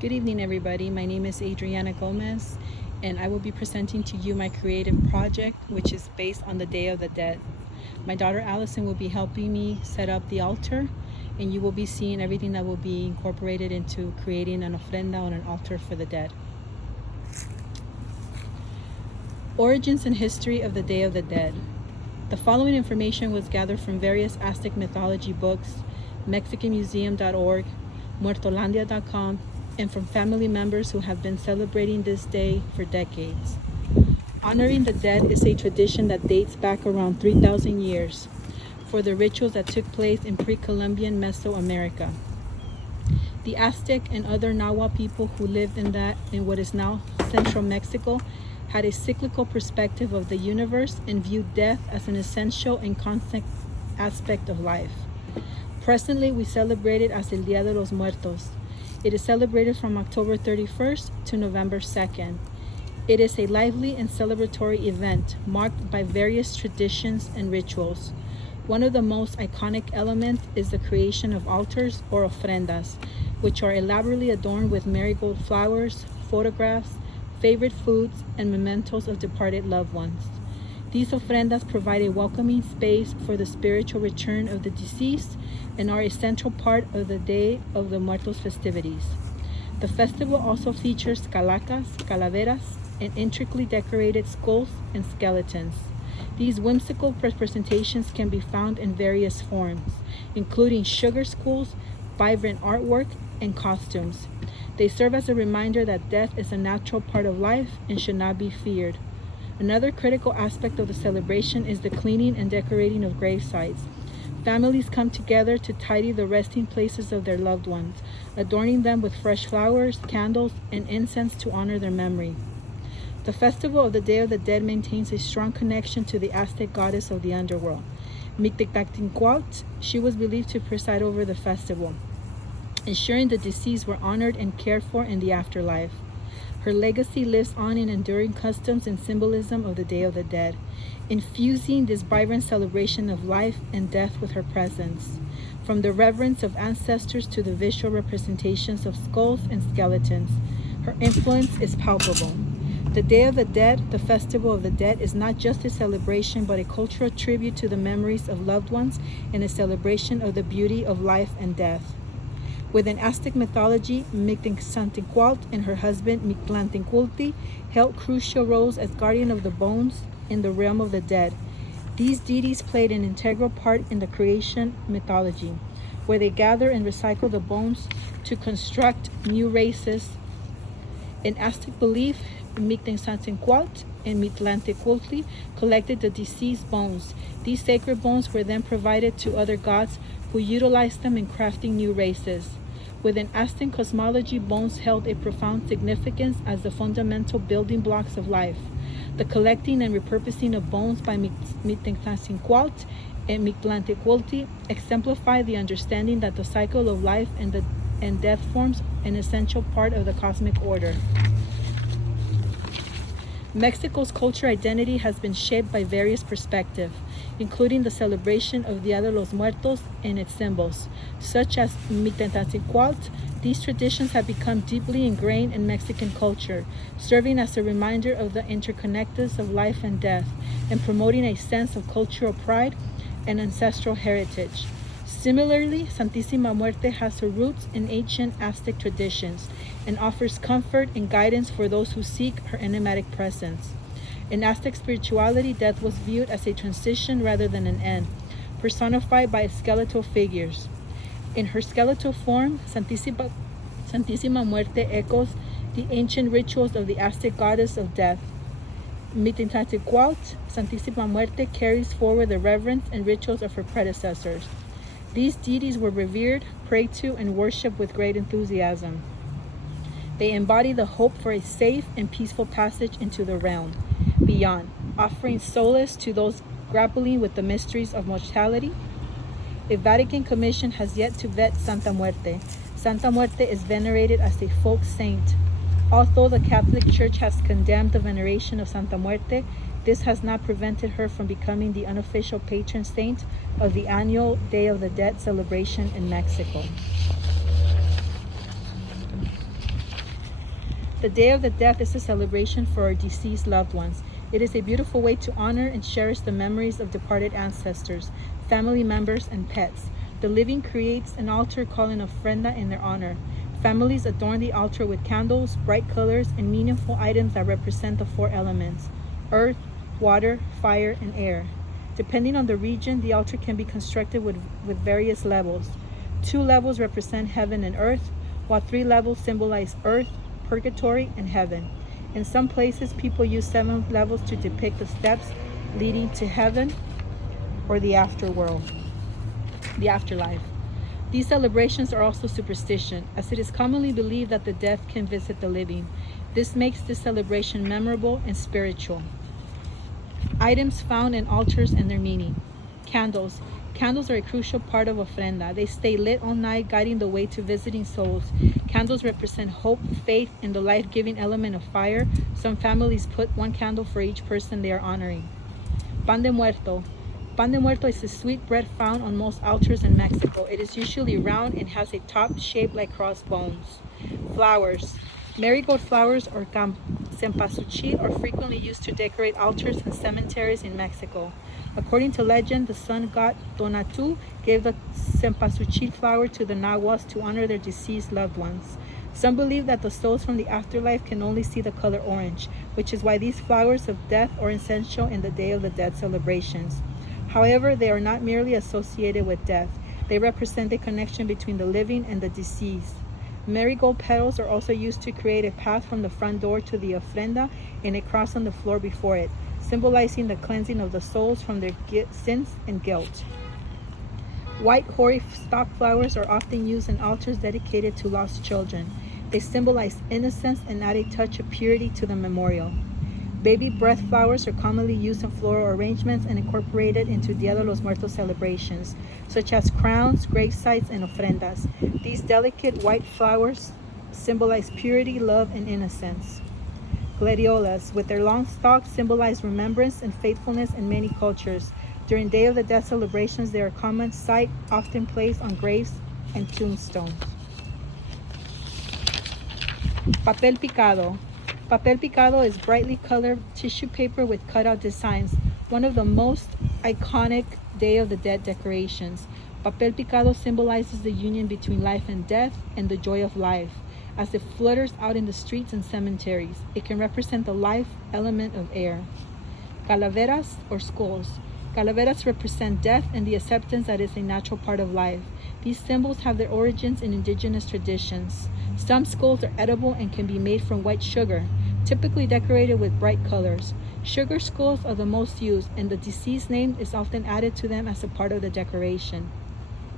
Good evening, everybody. My name is Adriana Gomez, and I will be presenting to you my creative project, which is based on the Day of the Dead. My daughter Allison will be helping me set up the altar, and you will be seeing everything that will be incorporated into creating an ofrenda on an altar for the dead. Origins and history of the Day of the Dead. The following information was gathered from various Aztec mythology books, MexicanMuseum.org, Muertolandia.com, and from family members who have been celebrating this day for decades. Honoring the dead is a tradition that dates back around 3,000 years for the rituals that took place in pre-Columbian Mesoamerica. The Aztec and other Nahua people who lived in what is now central Mexico had a cyclical perspective of the universe and viewed death as an essential and constant aspect of life. Presently, we celebrate it as El Día de los Muertos. It is celebrated from October 31st to November 2nd. It is a lively and celebratory event marked by various traditions and rituals. One of the most iconic elements is the creation of altars or ofrendas, which are elaborately adorned with marigold flowers, photographs, favorite foods, and mementos of departed loved ones. These ofrendas provide a welcoming space for the spiritual return of the deceased and are a central part of the Day of the Muertos festivities. The festival also features calacas, calaveras, and intricately decorated skulls and skeletons. These whimsical representations can be found in various forms, including sugar skulls, vibrant artwork, and costumes. They serve as a reminder that death is a natural part of life and should not be feared. Another critical aspect of the celebration is the cleaning and decorating of grave sites. Families come together to tidy the resting places of their loved ones, adorning them with fresh flowers, candles, and incense to honor their memory. The festival of the Day of the Dead maintains a strong connection to the Aztec goddess of the underworld, Mictlantecuhtli. She was believed to preside over the festival, ensuring the deceased were honored and cared for in the afterlife. Her legacy lives on in enduring customs and symbolism of the Day of the Dead, infusing this vibrant celebration of life and death with her presence. From the reverence of ancestors to the visual representations of skulls and skeletons, her influence is palpable. The Day of the Dead, the Festival of the Dead, is not just a celebration but a cultural tribute to the memories of loved ones and a celebration of the beauty of life and death. Within Aztec mythology, Mictlantecuhtli and her husband Mictlantecuhtli held crucial roles as guardian of the bones in the realm of the dead. These deities played an integral part in the creation mythology, where they gather and recycle the bones to construct new races. In Aztec belief, Mictlantecuhtli and Mictlantecuhtli collected the deceased bones. These sacred bones were then provided to other gods who utilized them in crafting new races. Within Aztec cosmology, bones held a profound significance as the fundamental building blocks of life. The collecting and repurposing of bones by Mictlantecuhtli and Mictlantecuhtli exemplify the understanding that the cycle of life and death forms an essential part of the cosmic order. Mexico's cultural identity has been shaped by various perspectives, including the celebration of Día de los Muertos and its symbols, such as Mictlantecuhtli. These traditions have become deeply ingrained in Mexican culture, serving as a reminder of the interconnectedness of life and death, and promoting a sense of cultural pride and ancestral heritage. Similarly, Santísima Muerte has her roots in ancient Aztec traditions and offers comfort and guidance for those who seek her enigmatic presence. In Aztec spirituality, death was viewed as a transition rather than an end, personified by skeletal figures. In her skeletal form, Santísima Muerte echoes the ancient rituals of the Aztec goddess of death. Mictlantecuhtli, Santísima Muerte, carries forward the reverence and rituals of her predecessors. These deities were revered, prayed to, and worshipped with great enthusiasm. They embody the hope for a safe and peaceful passage into the realm beyond, offering solace to those grappling with the mysteries of mortality. A Vatican commission has yet to vet Santa Muerte. Santa Muerte is venerated as a folk saint. Although the Catholic Church has condemned the veneration of Santa Muerte, this has not prevented her from becoming the unofficial patron saint of the annual Day of the Dead celebration in Mexico. The Day of the Dead is a celebration for our deceased loved ones. It is a beautiful way to honor and cherish the memories of departed ancestors, family members, and pets. The living creates an altar called an ofrenda in their honor. Families adorn the altar with candles, bright colors, and meaningful items that represent the four elements: earth, water, fire, and air. Depending on the region, the altar can be constructed with various levels. 2 levels represent heaven and earth, while 3 levels symbolize earth, purgatory, and heaven. In some places, people use 7 levels to depict the steps leading to heaven or the afterworld, the afterlife. These celebrations are also superstition, as it is commonly believed that the dead can visit the living. This makes this celebration memorable and spiritual. Items found in altars and their meaning. Candles. Candles are a crucial part of ofrenda. They stay lit all night, guiding the way to visiting souls. Candles represent hope, faith, and the life-giving element of fire. Some families put 1 candle for each person they are honoring. Pan de Muerto. Pan de Muerto is a sweet bread found on most altars in Mexico. It is usually round and has a top shaped like crossbones. Flowers. Marigold flowers or cempasúchil are frequently used to decorate altars and cemeteries in Mexico. According to legend, the sun god Tonatiuh gave the cempasúchil flower to the Nahuas to honor their deceased loved ones. Some believe that the souls from the afterlife can only see the color orange, which is why these flowers of death are essential in the Day of the Dead celebrations. However, they are not merely associated with death. They represent the connection between the living and the deceased. Marigold petals are also used to create a path from the front door to the ofrenda and a cross on the floor before it, symbolizing the cleansing of the souls from their sins and guilt. White hoary stalk flowers are often used in altars dedicated to lost children. They symbolize innocence and add a touch of purity to the memorial. Baby breath flowers are commonly used in floral arrangements and incorporated into Dia de los Muertos celebrations, such as crowns, grave sites, and ofrendas. These delicate white flowers symbolize purity, love, and innocence. Gladiolas, with their long stalks, symbolize remembrance and faithfulness in many cultures. During Day of the Dead celebrations, they are a common sight, often placed on graves and tombstones. Papel picado. Papel picado is brightly colored tissue paper with cutout designs, one of the most iconic Day of the Dead decorations. Papel picado symbolizes the union between life and death and the joy of life. As it flutters out in the streets and cemeteries, it can represent the life element of air. Calaveras or skulls. Calaveras represent death and the acceptance that is a natural part of life. These symbols have their origins in indigenous traditions. Some skulls are edible and can be made from white sugar, typically decorated with bright colors. Sugar skulls are the most used, and the deceased name is often added to them as a part of the decoration.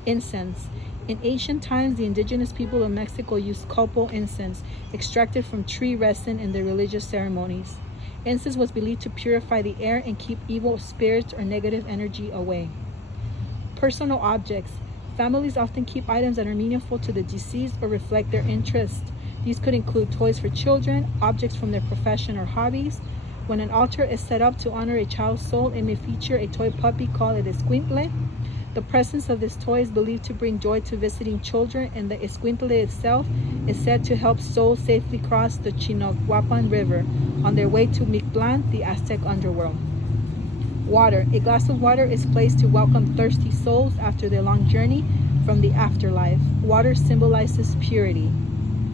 Incense. In ancient times, the indigenous people of Mexico used copal incense, extracted from tree resin in their religious ceremonies. Incense was believed to purify the air and keep evil spirits or negative energy away. Personal objects. Families often keep items that are meaningful to the deceased or reflect their interest. These could include toys for children, objects from their profession or hobbies. When an altar is set up to honor a child's soul, it may feature a toy puppy called a escuintle. The presence of this toy is believed to bring joy to visiting children, and the escuintle itself is said to help souls safely cross the Chinahuapan River on their way to Mictlan, the Aztec underworld. Water. A glass of water is placed to welcome thirsty souls after their long journey from the afterlife. Water symbolizes purity.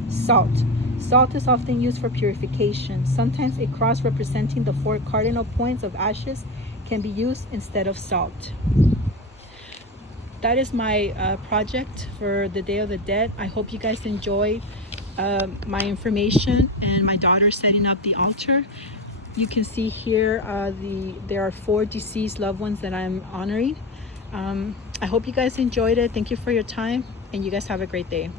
Salt. Salt is often used for purification. Sometimes a cross representing the 4 cardinal points of ashes can be used instead of salt. That is my project for the Day of the Dead. I hope you guys enjoyed my information and my daughter setting up the altar. You can see here there are 4 deceased loved ones that I'm honoring. I hope you guys enjoyed it. Thank you for your time, and you guys have a great day.